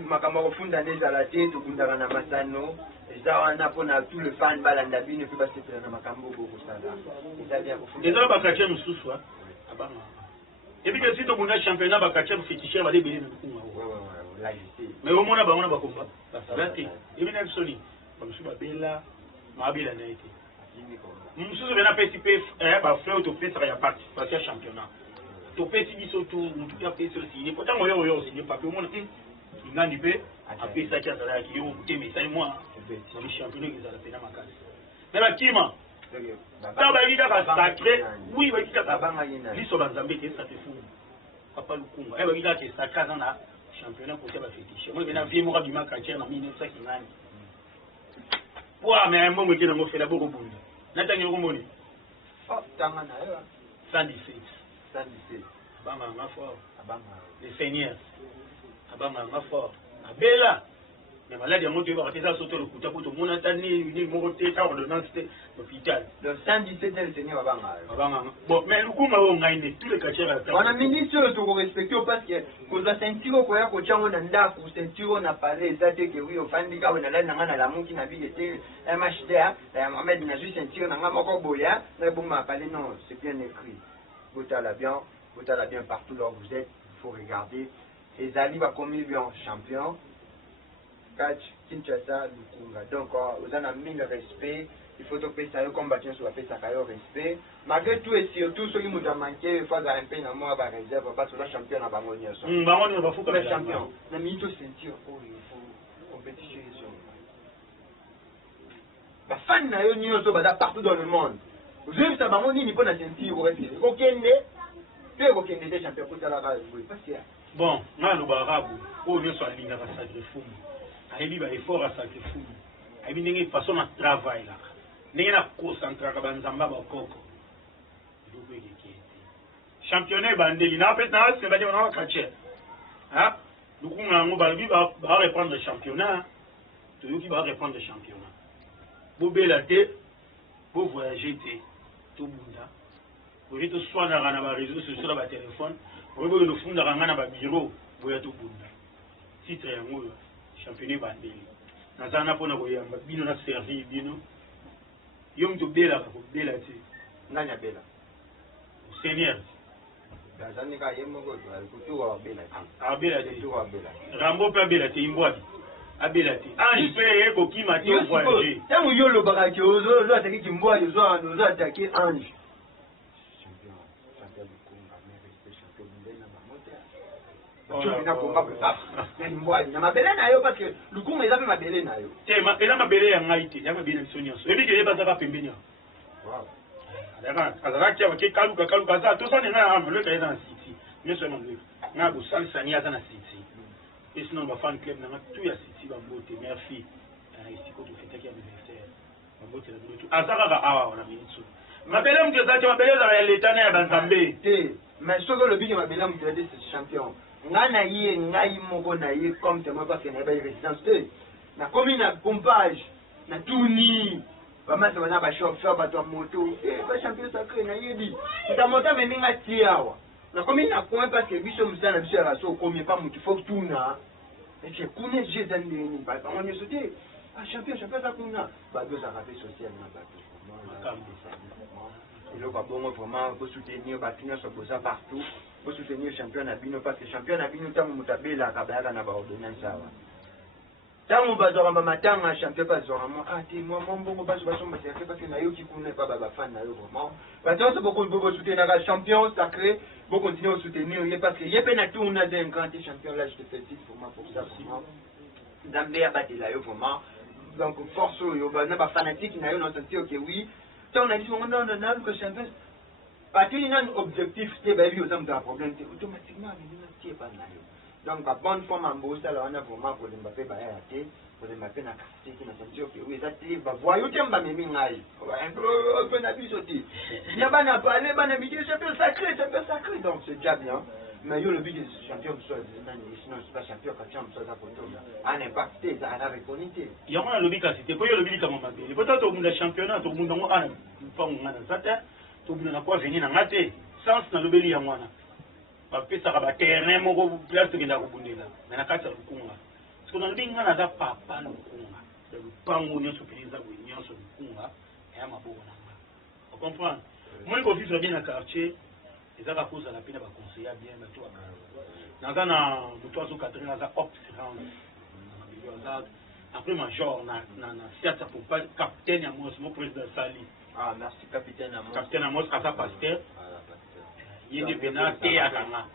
makambo funda neza la tête tokundaka na masano eza wana pona tout le fan balanda bino pe basepela na makambo boko sala eza bien kofunda eza bakatche mususu abanga et puis si tokunda championnat bakatche féticheur bale bele mukunga la justice mais au mona bango na bakomba basabati et bien absolu bamusu babela mabela na été mususu bena pesi pe ba frère to pesa ya parti parce que championnat to pesi biso tout mutu ya pesi aussi pourtant oyo aussi pas au mona ngandi pe apesa ki azala ki yo kutemisa moi le championnat qui ezala pena makasi mais bakima ta bayida ka sacré oui bayida ka banga liso banzambe ke sa te fou papa lukunga bayida ke sacré dans la championnat côté ba fétiche moi bena vie mo ka bima ka na 1950 wa mais mo mo kina mo fela boko bundi natangi ko moni tanga na yo 117 banga nga fort abanga les seigneurs abanga nga fort abela mais malade yango to ba tesa soto le kuta poto mona tani ni mo te ta ordonnance te hôpital le 117 le seigneur abanga bon mais lukunga o ngaine tous les quartiers on a ministre to respecter parce que ko za sentiro ko ya ko chango na ndaku sentiro na pale zate ke wi ofandi ka wena la ngana la muki na bigete MHDA Mohamed na juste sentiro na ngama ko boya na buma pale non c'est bien écrit botala bien partout là où vous êtes il faut regarder et Zali va commis bien champion catch Kinshasa Lukunga donc vous en avez mis le respect il faut que ça combattre sur la paix ça respect malgré tout et surtout ceux qui nous ont manqué il faut avoir un peu dans moi ba réserve parce que le champion na bangonia so bangonia ba fuka le champion na mito sentir oh il faut compétition ba fan na yo nyoso ba partout dans le monde vous avez ça bangonia ni pas na sentir au respect okende pe okende des champions pour ça la base parce que bon na lo ba rabu o nyo so alinga ba sacré fou ayebi ba effort à sacré fou ayebi ndenge façon na travail là ndenge na concentraka banzamba bakoko luku ekekete championnat bandeli na pete na se badi na kache ha lukunga yango balobi ba reprendre championnat toyoki ba reprendre championnat bobela te bo voyager te to bunda oye to soinaka na ba réseaux sociaux na ba téléphone oye boyo lofundaka nga na ba bureau boya to bunda titre yango championnat bandeli nazala na mpona koyamba bino na servir bino yo mtu bela ko bela ti nanya bela seigneur bazani ka yemo ko kutuwa bela abela ti kutuwa bela rambo pe bela ti imbwadi abela ti ange pe ye ko kima ti voyager tangu yo lo baka ki ozo zo ataki kimbwadi zo ataki ange champion Lukunga mais respect champion ndena mamote na komba pe pap na imbwadi na mabele na yo parce que Lukunga eza pe mabele na yo te ela mabele ya ngai te ya mabele biso nyonso ebi ke ye bazaka pembeni wow azalaki awa ke kaluka aza tosane ngai ama leka eza na city nyonso ya maleka ngai bosalisani aza na city e sinon bafan club nanga tu ya city bambote merci esiko tofetaki anniversaire bambote na bino tu aza kaka awa wana minitsu mabele moto ezalaki mabele ezala ya leta na ya banzambe te mais soki olobiki mabele moto ete champion ngai na ye ngai moko na ye comme témoin parce que na ye baye résidence te nakomi na pompage na tuni bamasa bana bachauffeur bato ya moto bachampion sacré nayebi ntamoto amemi nga tie awa nakomi na coin parce que biso mosala na biso ya raso okomi pa moto fo tuna eke kuna je eza ndeni bango nyonso te champion aza kuna bato ozalaka mpe social na bato eloko abongo vraiment bosoutenir bato nyonso boza partout bosoutenir champion na bino parce que champion na bino ntango moto abelaka bayaka na baordonnance awa tango bazwaka bamatanga champion bazwaka mo te mwa mbongo baso basomba sacré parce que nayoki kuna pa bafan na yo vraiment bato nyonso bosoutenaka champion sacré bocontinue osoutenir ye parce que ye mpe na tourne aza un grand champion là je te félicite vraiment pour ça vraiment nzambe abatela yo vraiment donc force oyo na bafanatique na yo nasentir oke oui ntango na biso naluka champion batini nani objectif te bayebi oza moto ya problème te automatiquement amemina tie pa na yo donc ba bonne forme en bosala wana vraiment kolemba mpe baya te kolemba mpe na kasiteki na sentir oke oui eza te bavoyo te bamemi ngai mpe na biso te ya bana pale bana mike champion sacré donc c'est déjà bien mais yo lobi ke champion mosu nani sinon c'est pas champion champion mosu aza kotola ana impact te eza ana reconi te yango nalobi kasi te po yo lobi likambo mabele po ta tobunda championnat tobunda yango ana mpango nga na za te tobunda na kwa venir na nga te sens nalobeli yango wana bapesaka baterrain moko place tokenda kobundela me na kati ya Lukunga so nalobi nga naza papa lokunga ya lupango nyonso pene eza boye nyonso lokunga eya maboko na nga ocomprendre moni kovivre bien na quartier ezaka kozala mpe na baconseiller bien bato naza na moto azokadre aza observance aza après major na siasa pour pas capitaine ya mos mo président sali ah merci capitaine Amos capitaine Amos aza pasteur yende pena te akanga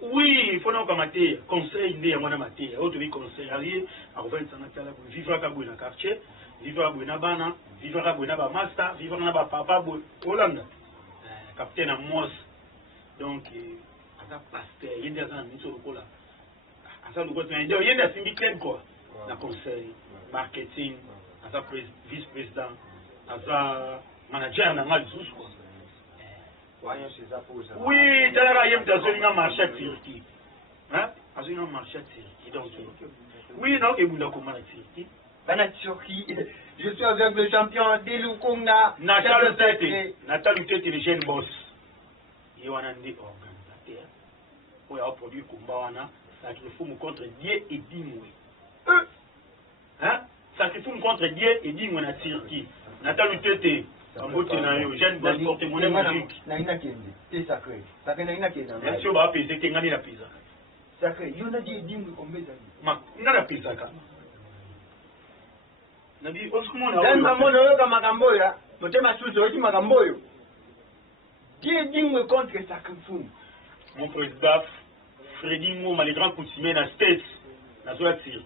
oui il faut na kamate conseil nde ya mwana mate auto ni conseil ali akofanya sana kala pour vivre ka na quartier vivre ka na bana vivre ka na ba master vivre na ba papa bo Hollande capitaine Amos donc aza pasteur yende aza na miso lokola asa lokola na ndio yende asimbi club quoi na conseil marketing aza vice président aza manager na ngali lisusu quoi oui talaka ye mutu azolinga marché ya Turquie azolinga marché ya Turquie donc oui naokebunda koma na Turquie bana Turquie je suis avec le champion Delukonga Nathalie Tete le jeune boss ye wana nde organisateur oyo aoproduire komba wana sacrifice contre Dieu et Dingwe sacrifice contre Dieu et Dingwe na Turquie Nathalie Tete ambote na yo jeune boss porte-monnaie musique na ina kende c'est sacré na ina kende bien sûr ba pèse te ngani na pèse sacré yo na Dieu Dingwe kombeza ma ngana pèse ka na bi osumona ndanza mona yo kama kamboya motema suso oti makamboyo Dieu Dingwe contre sacrifice mon président Freddy Ngoma les grands coutumiers na States na zo la Turquie